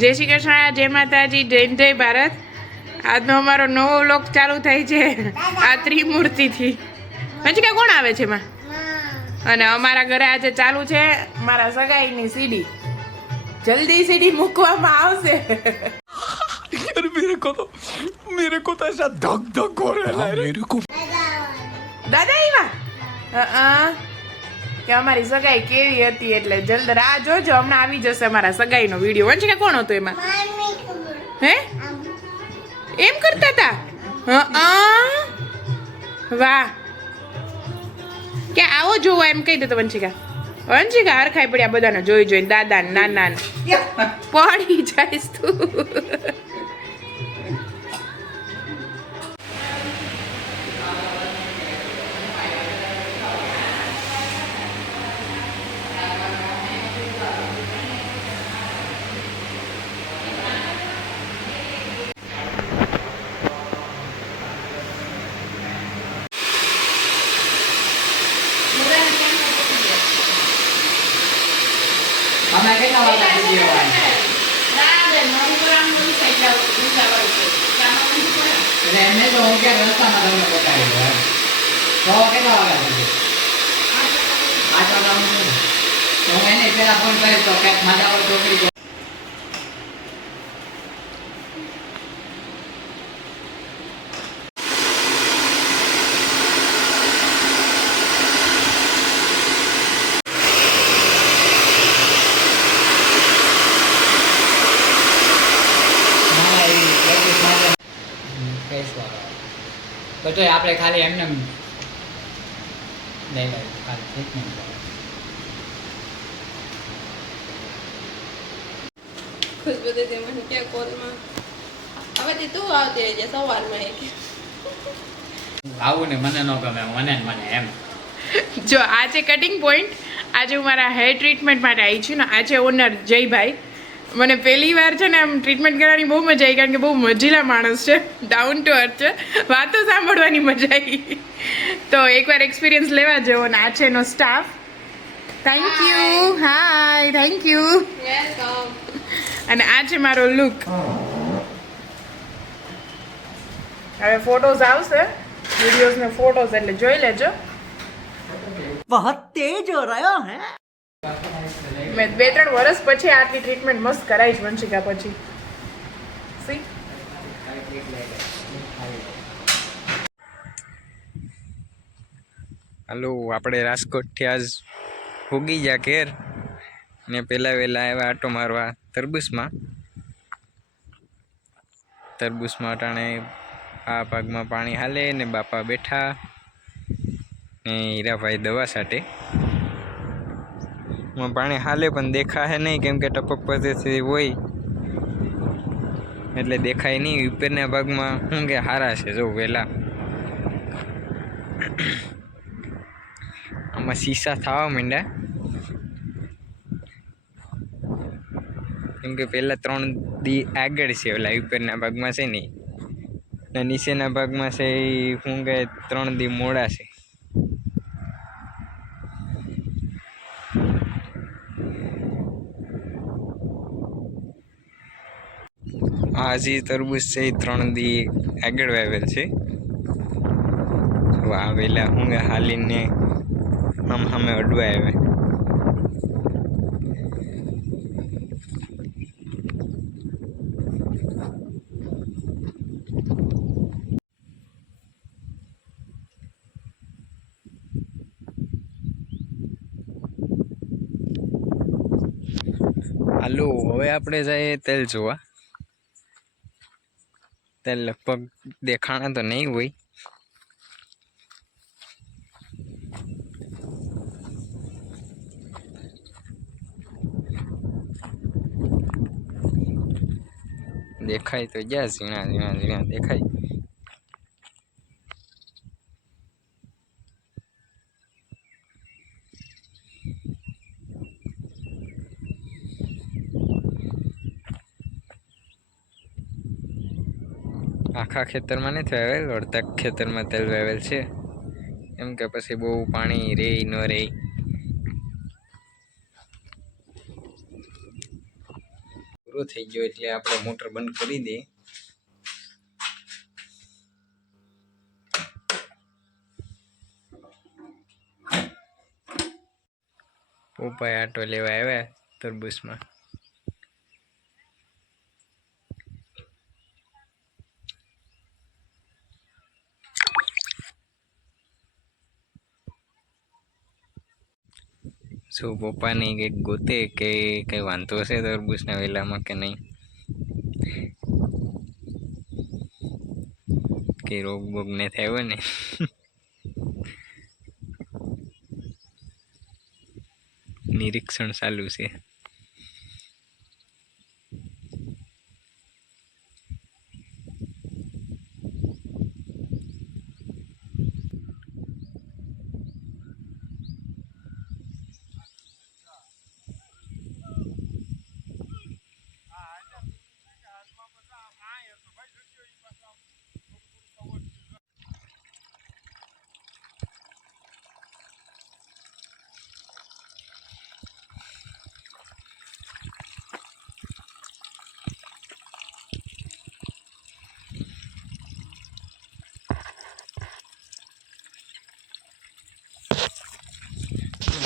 જય શ્રી કૃષ્ણ, જય માતાજી, જય જય ભારત. આજનો અમારો નવો વ્લોગ ચાલુ થાય છે આ ત્રિમૂર્તિથી. પછી કોણ આવે છે એમાં? અને અમારા ઘરે આજે ચાલુ છે મારા સગાઈની સીડી. જલ્દી સીડી મૂકવામાં આવશે. मेरे को तो ऐसा धक धक हो रहा है मेरे को દાદા એમાં કે અમારી સગાઈ કેવી હતી, એટલે જલ્દી રાહ જોજો, હમણાં આવી જશે અમારા સગાઈનો વિડીયો. વંશિકા કોણ હતો એમાં? હે એમ કરતા હતા? વાહ, કે આવો જોવો એમ કહી દે તો વંશિકા. વંશિકા હરખાઈ પડ્યા બધાને જોઈ જોઈને, દાદા ને નાના ને પડી જઈશ તું. हमें કેટલા વાગ્યા સુધી આવવાનું? એટલે એમને તો હું ક્યાં રસ્તામાં તમને બતાવી દઉં એમ. તો કેટલા વાગ્યા સુધી? 8 વાગ્યા. તો હું એને પેલા ફોન કરીશ તો ક્યાંક માજા પર છોકરી તો આપણે ખાલી એમને લઈ લઈએ ખાલી ટ્રીટમેન્ટ. ખુશબુ દીદી મને કે કોલમાં હવે તું આવતી રહેજે સવારમાં એક આવું ને મને ન ગમે, મને ને મને એમ. જો આ છે કટિંગ પોઈન્ટ. આજે હું મારા હેર ટ્રીટમેન્ટ માટે આવી છું ને. આ છે ઓનર જયભાઈ. મને પહેલી વાર છે ને આમ ટ્રીટમેન્ટ કરવાની બહુ મજા આવી, કારણ કે બહુ મજીલા માણસ છે, ડાઉન ટુ અર્થ છે, વાતો સાંભળવાની મજા આવી. તો એકવાર એક્સપિરિયન્સ લેવા જેવો. ને આ છે એનો staff. Thank you. Hi, thank you. Welcome. અને આ છે મારો લુક. હવે ફોટોઝ આવશે, વિડીયોઝ ને ફોટોઝ, એટલે જોઈ લેજો. बहुत तेज हो रहा है. મેં 2-3 વર્ષ પછી આટલી ટ્રીટમેન્ટ મસ્ત કરાવી છે વંશિકા પછી. સી હાલો, આપણે રાજકોટથી આજ ઉગી ગયા ઘેર ને પહેલાં વહેલા આવ્યા આટો મારવા તરબૂચમાં. તરબૂચમાં અટાણે આ ભાગમાં પાણી હાલે ને બાપા બેઠા ને હીરાભાઈ દવા સાટે. પાણી હાલે પણ દેખાય નહીં, કેમ કે ટપક પદ્ધતિ હોય એટલે દેખાય નહીં. ઉપરના ભાગમાં શું કે હારા છે જો વહેલા. આમાં શીશા થવા માંડ્યા, કેમ કે પહેલાં 3 દી આગળ છે ઓલા ઉપરના ભાગમાં છે નહીં, ને નીચેના ભાગમાં છે એ શું કે 3 દી મોડા છે. આ જે તરબૂચ છે એ 3 દી આગળ વાવેલ છે. આ વેલા હું હાલીને આમ સામે અડવા આવે. હાલો, હવે આપણે જઈએ તેલ જોવા. તેલ લગભગ દેખાણા તો નહીં હોય. દેખાય તો જ્યાં ઝીણા ઝીણા ઝીણા દેખાય. આખા ખેતરમાં નથી વાવેલ, અડધા ખેતરમાં તેલ વાવેલ છે, એમ કે પછી બહુ પાણી રે ન રે. પૂરો થઈ ગયો એટલે આપણે મોટર બંધ કરી દઈએ. પપ્પા આટો લેવા આવ્યા તરબૂચમાં. શું પપ્પાને કંઈક ગોતે કે કંઈ વાંધો હશે તરબૂચના વેલામાં કે નહીં, કે રોગ બોગ ને થાય હોય ને. નિરીક્ષણ ચાલુ છે.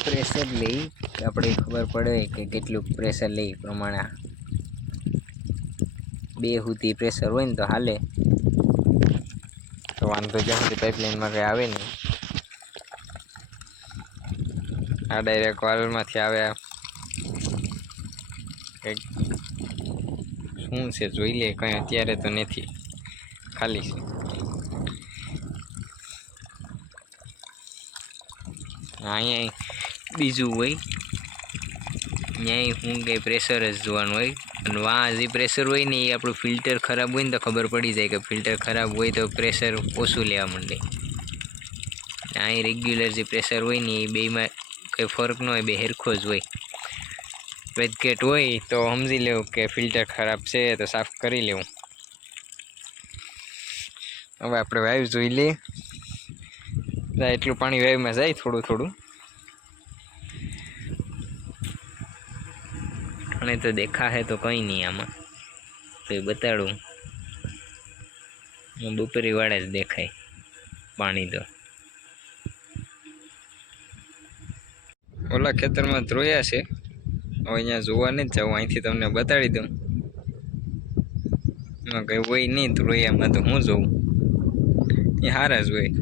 પ્રેશર લઈ આપણે ખબર પડે કે કેટલું પ્રેશર લઈ પ્રમાણે. 2 સુધી પ્રેશર હોય ને તો હાલે, તો વાંધો જ્યાં સુધી પાઇપલાઇનમાં કંઈ આવે નહીં. આ ડાયરેક્ટ વાલ્વમાંથી આવે. કંઈક શું છે જોઈ લે, કંઈ અત્યારે તો નથી, ખાલી છે. અહીંયા બીજું હોય, ત્યાં શું કંઈ પ્રેશર જ જોવાનું હોય. અને વાં જે પ્રેશર હોય ને એ આપણું ફિલ્ટર ખરાબ હોય ને તો ખબર પડી જાય કે ફિલ્ટર ખરાબ હોય તો પ્રેશર ઓછું લેવા માંડે. અહીં રેગ્યુલર જે પ્રેશર હોય ને એ બેમાં કંઈ ફરક ન હોય, બે સરખો જ હોય. વધઘટ હોય તો સમજી લેવું કે ફિલ્ટર ખરાબ છે તો સાફ કરી લેવું. હવે આપણે વાયુ જોઈ લઈએ. એટલું પાણી વાયુમાં જાય થોડું થોડું. અને તો દેખાશે તો કંઈ નહીં આમાં, તો બતાડું. બપોરી વાળા જ દેખાય પાણી તો. ઓલા ખેતરમાં ધ્રોયા છે, હવે અહીંયા જોવા નહીં જ જાઉં, અહીંથી તમને બતાડી દઉં. એમાં કંઈ હોય નહીં ધ્રોયામાં, તો હું જોઉં એ સારા જ હોય.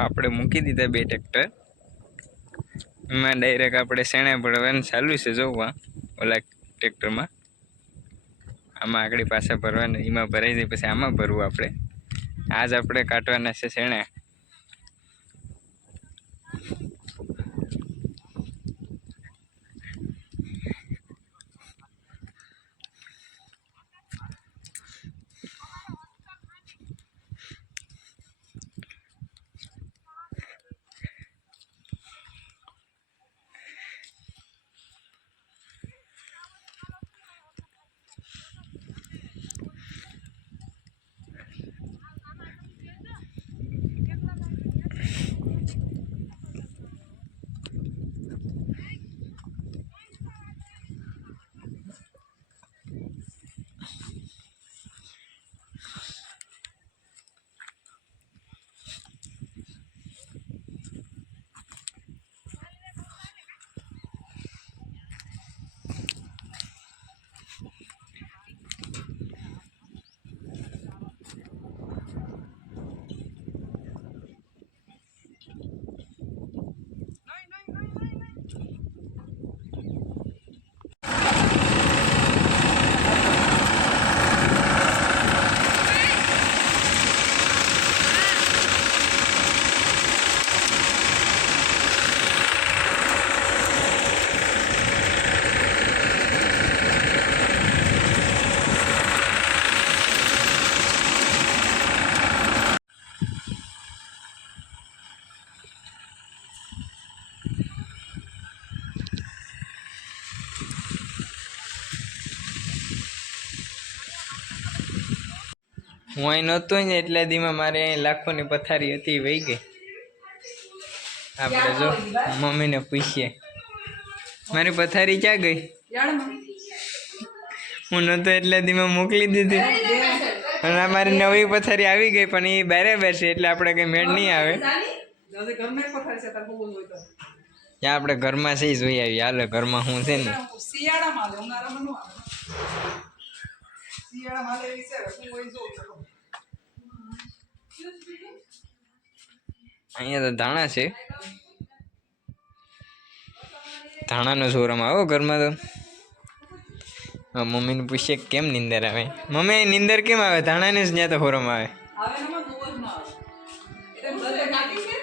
આપણે મૂકી દીધા 2 ટ્રેક્ટર. એમાં ડાયરેક્ટ આપણે શેણા ભરવાનું ચાલુ છે જોવા. ઓલા ટ્રેક્ટરમાં આમાં આગળ પાછા ભરવાના, એમાં ભરાઈ જાય પછી આમાં ભરવું આપણે. આજ આપણે કાઢવાના છે શેણા. હું અહીં નહોતો ને એટલા દીમાં મારે અહીં લાખોની પથારી હતી વહી ગઈ. આપણે જો મમ્મીને પૂછીએ મારી પથારી ક્યાં ગઈ. હું નહોતો એટલા દીમાં મોકલી દીધી અને આ મારી નવી પથારી આવી ગઈ પણ એ બરાબર છે એટલે આપણે કંઈ મેળ નહીં આવે. ત્યાં આપણે ઘરમાં છે જોઈ આવી. હાલો ઘરમાં હું છે ને અહીંયા તો ધાણા છે. ધાણાનો શોરૂમ આવો ઘરમાં તો. હા મમ્મીને પૂછીએ કેમ નીંદર આવે. મમ્મી નીંદર કેમ આવે? ધાણાને જ ત્યાં તો શોરૂમ આવે. એટલે